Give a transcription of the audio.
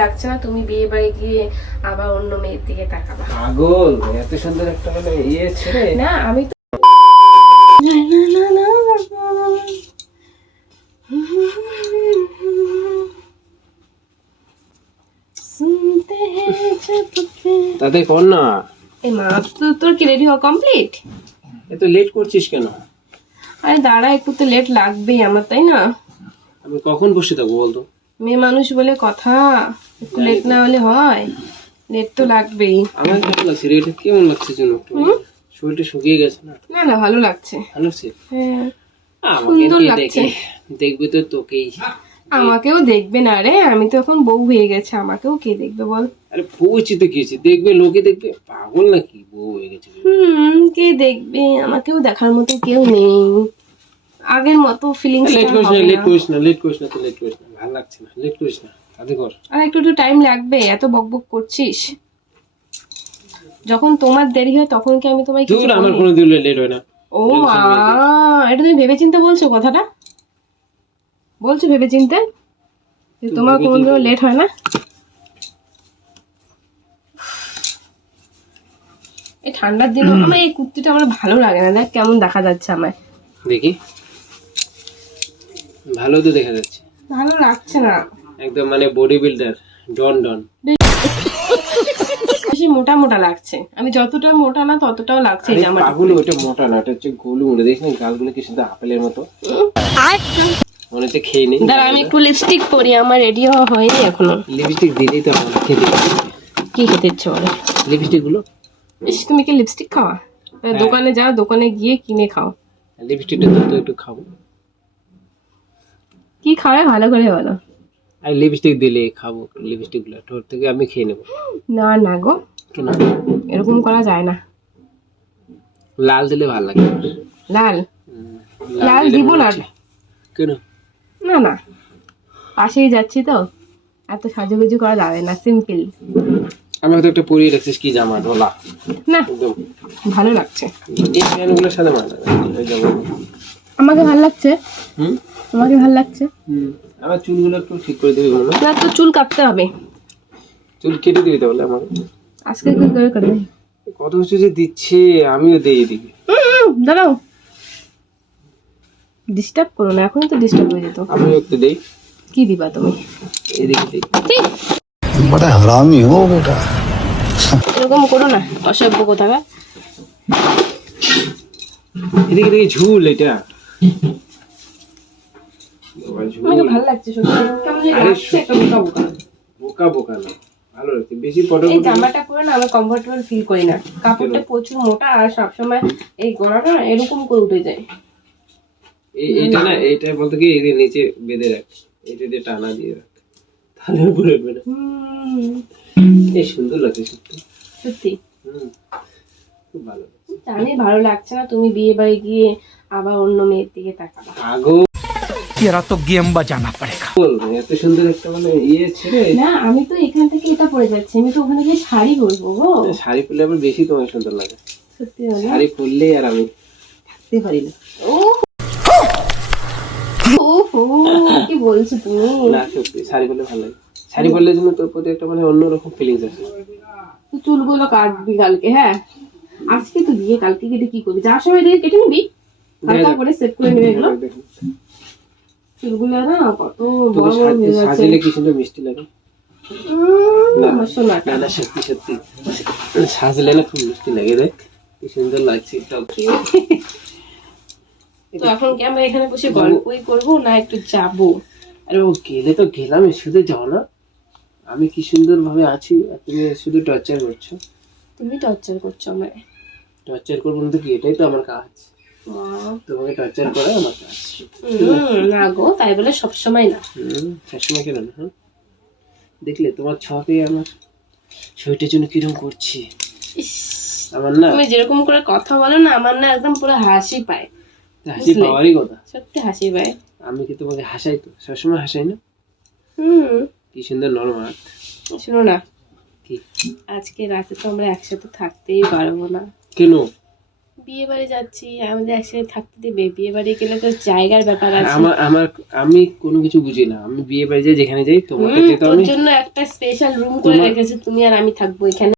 লাগছে না তুমি বিয়ে বাড়ি গিয়ে আবার অন্য মেয়ের দিকে তাকাবা। পাগল এত সুন্দর একটা মানে ইয়ে না আমি তো তাতে কর না। এই মা তো তোর কি রেডি হওয়া কমপ্লিট এত লেট করছিস কেন? আরে দাঁড়া একটু তো লেট লাগবেই আমার তাই না? আমি কখন বসে থাকব বলতো? মেয়ে মানুষ বলে কথা একটু লেট না হলে হয়। লেট তো লাগবেই। আমার কেমন লাগছে? এটা কেমন লাগছে যেন শরীরটা শুকিয়ে গেছে না? না না ভালো লাগছে। ভালো লাগছে? হ্যাঁ। সুন্দর লাগছে। দেখবে তো তোকেই। আমাকেও দেখবে না রে আমি তো এখন বউ হয়ে গেছে আমাকেও কে দেখবে বল? আরে বউছি তো কি? দেখবে লোকে দেখবে পাগল নাকি বউ হয়ে গেছে? হুম কে দেখবে? আমাকেও দেখার মতো কেউ নেই। আগের মতো ফিলিংস লেট করিস না লেট করিস না লেট করিস না তো লেট করিস না ভালো লাগছে না লেট করিস না তাতে কর। আর একটু একটু টাইম লাগবে এত বকবক করছিস। যখন তোমার দেরি হয় তখন কি আমি তোমায় কিছু আমার কোনো দিন লেট হয় না। ও মা এটা তুমি ভেবেচিন্তে বলছো কথাটা? বলছো ভেবেচিন্তে? যে তোমার কোনোদিনও লেট হয় না? এই ঠান্ডার দিনে আমার এই কুর্তিটা আমার ভালো লাগে না দেখ কেমন দেখা যাচ্ছে আমার দেখি। ভালো তো দেখা যাচ্ছে। ভালো লাগছে না। একদম মানে বডি বিল্ডার ডন ডন। বেশি মোটা মোটা লাগছে। আমি যতটা মোটা না ততটাও লাগছে এই জামাটা। পাগল ওটা মোটা না ওটা হচ্ছে গোলু মুড়ে। দেখিস না গালগুলো কি শুধু আপেলের মতো। মনে হচ্ছে খেয়ে নেই। দাঁড়া আমি একটু লিপস্টিক পরি আমার রেডি হওয়া হয়নি এখনও। লিপস্টিক দিলেই তো আমার খেতে কি খেতে ইচ্ছে বলে লিপস্টিকগুলো? ইস, তুমি কি লিপস্টিক খাওয়া? দোকানে যাও দোকানে গিয়ে কিনে খাও। লিপস্টিকটা তো একটু খাব। কি খাওয়ায় ভালো করে বলো। আর লিপস্টিক দিলে খাব লিপস্টিকগুলো। ঠোঁট থেকে আমি খেয়ে নেব। না না গো। কেন? এরকম করা যায় না। লাল দিলে ভালো লাগে। লাল? লাল দিব না। কেন? না না। পাশেই যাচ্ছি তো। এত সাজুগুজু করা যাবে না সিম্পল আমি হয়তো একটা পরিয়ে রাখছিস কি জামা ঢোলা। না। ভালো লাগছে। এই প্যান্টগুলোর সাথে মানা আমাকে ভালো লাগছে। হুম? তোমাকে ভালো লাগছে। হুম। আমার চুলগুলো একটু ঠিক করে দিবি বলো। না তো চুল কাটতে হবে। চুল কেটে দিবি তাহলে আমাকে। আজকে কি করে করবে কত কিছু যে দিচ্ছে আমিও দিয়ে দিই। দাঁড়াও। ডিস্টার্ব করো না এখনই তো ডিস্টার্ব হয়ে যেত। আমি একটু দেই। কি দিবা তুমি? এদিকে দেই। বড় হারামি হো বেটা এরকম করো না অসভ্য কথা এদিকে দেখি ঝুল এটা। আমাকে ভালো লাগছে সত্যি। কেমন লাগছে একটা বোকা বোকা। বোকা বোকা না ভালো লাগছে। বেশি ফটো এই জামাটা পরে না আমি কমফোর্টেবল ফিল করি না। কাপড়টা প্রচুর মোটা আর সবসময় এই গলাটা এরকম করে উঠে যায়। এটা না এটা বলতে কি এর নিচে বেঁধে রাখ। এটা দিয়ে টানা দিয়ে রাখ। তাহলে উপরে উঠবে এই সুন্দর লাগছে সত্যি। সত্যি। হুম। খুব ভালো। জানি ভালো লাগছে না তুমি বিয়ে বাড়ি গিয়ে আবার অন্য মেয়ের দিকে তাকালো আগো। এরা তো গেম বাজানা পড়েগা এত সুন্দর একটা মানে ইয়ে ছেড়ে না আমি তো এখান থেকে এটা পরে যাচ্ছি। আমি তো ওখানে গিয়ে শাড়ি পরবো গো। শাড়ি পরলে আবার বেশি তোমার সুন্দর লাগে। সত্যি শাড়ি পরলে আর আমি থাকতে পারি না। ও ওহো কি বলছো তুমি? না সত্যি শাড়ি পরলে ভালো লাগে। শাড়ি পরলে যেন তোর প্রতি একটা মানে অন্যরকম ফিলিংস আসে। চুলগুলো কাটবি কালকে হ্যাঁ? আজকে তো দিয়ে কালকে কেটে কি করবি? যাওয়ার সময় দিয়ে কেটে নিবি? হালকা করে সেট করে নেবে এগুলো চুলগুলো না কত বড় বড় হয়ে যাচ্ছে। সাজিলে কি সুন্দর মিষ্টি লাগে? না। আমার না না সত্যি সত্যি। সাজলে না খুব মিষ্টি লাগে দেখ। কি সুন্দর লাগছে তো এখন কি আমরা এখানে বসে গল্পই করব না একটু যাব? আরে ও গেলে তো গেলাম শুধু যাও না। আমি কি সুন্দর ভাবে আছি আর তুমি শুধু টর্চার করছ। তুমি টর্চার করছ আমায়। টর্চার করব না তো কি? এটাই তো আমার কাজ। তোমাকে টর্চার করা আমার কাজ না গো তাই বলে সবসময় না। সবসময় কেন না হ্যাঁ? দেখলে তোমার ছকে আমার শরীরটার জন্য কিরম করছি। আমার না তুমি যেরকম করে কথা বলো না আমার না একদম পুরো হাসি পায়। হাসি পাওয়ারই কথা। সত্যি হাসি পায়। আমি কি তোমাকে হাসাই তো? সবসময় হাসাই না? হুম। কি সুন্দর নরম হাত। শোনো না কি? আজকে রাতে তো আমরা একসাথে থাকতেই পারব না। কেন? বিয়ে বাড়ি যাচ্ছি আমাদের একসাথে থাকতে দেবে বিয়ে বাড়ি গেলে তো জায়গার ব্যাপার আছে। আমার আমার আমি কোনো কিছু বুঝি না। আমি বিয়ে বাড়ি যাই যেখানে যাই তোমাকে যেতে আমি জন্য একটা স্পেশাল রুম করে রেখেছে তুমি আর আমি থাকব এখানে।